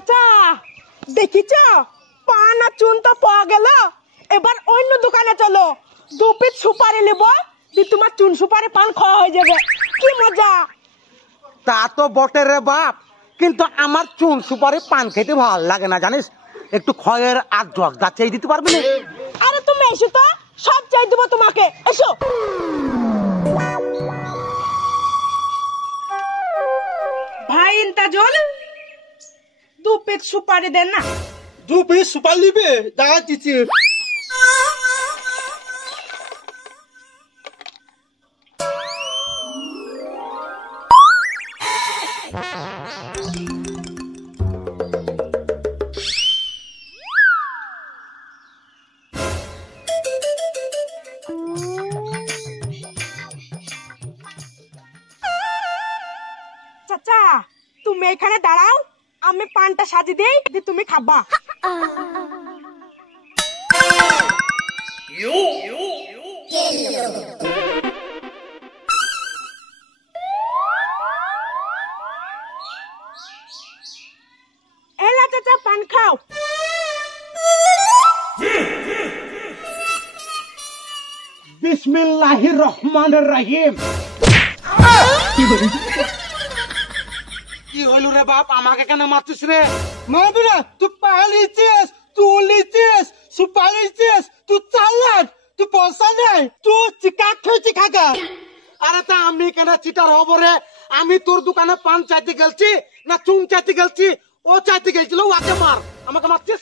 চাচা দেখিছ পান আর চুন তো পাওয়া গেল, এবার অন্য দোকানে চলো, 2 পিস সুপারি নেব, তোমার চুন সুপারি পান খাওয়া হয়ে যাবে। কি মজা! তা তো বটে রে বাপ, কিন্তু আমার চুন সুপারি পান খেতে ভালো লাগে না জানিস, একটু খয়ের আর জগদা চেয়ে দিতে পারবি না? আরে তুমি এসো তো, সব চাই দেবো তোমাকে, এসো। ভাই ইন্তাজুল 2 পিস সুপারি দেন না। 2 পিস সুপারি নিবে? দাঁড়া দিচ্ছি। চাচা তুমি এখানে দাঁড়াও, আমি পানটা সাজি দেই, দিয়ে তুমি খাবা। এলা চাচা পান খাও। বিসমিল্লাহির রহমানির রহিম। কি হইল রে বাপ, আমাকে কেন মারছিস রে? মারবি না, তুই পান লিচিস, তুই লিচিস, সুপারি লিচিস, তুই চালাক, তুই পয়সা নেই, তুই চিকা খেয়েছি খাগা। আরে তা আমি কেন চিটার হব রে? আমি তোর দোকানে পান চাইতে গেলছি না চুন চাইতে গেলছি? ও চাইতে গেছিল, ওকে মার, আমাকে মারছিস?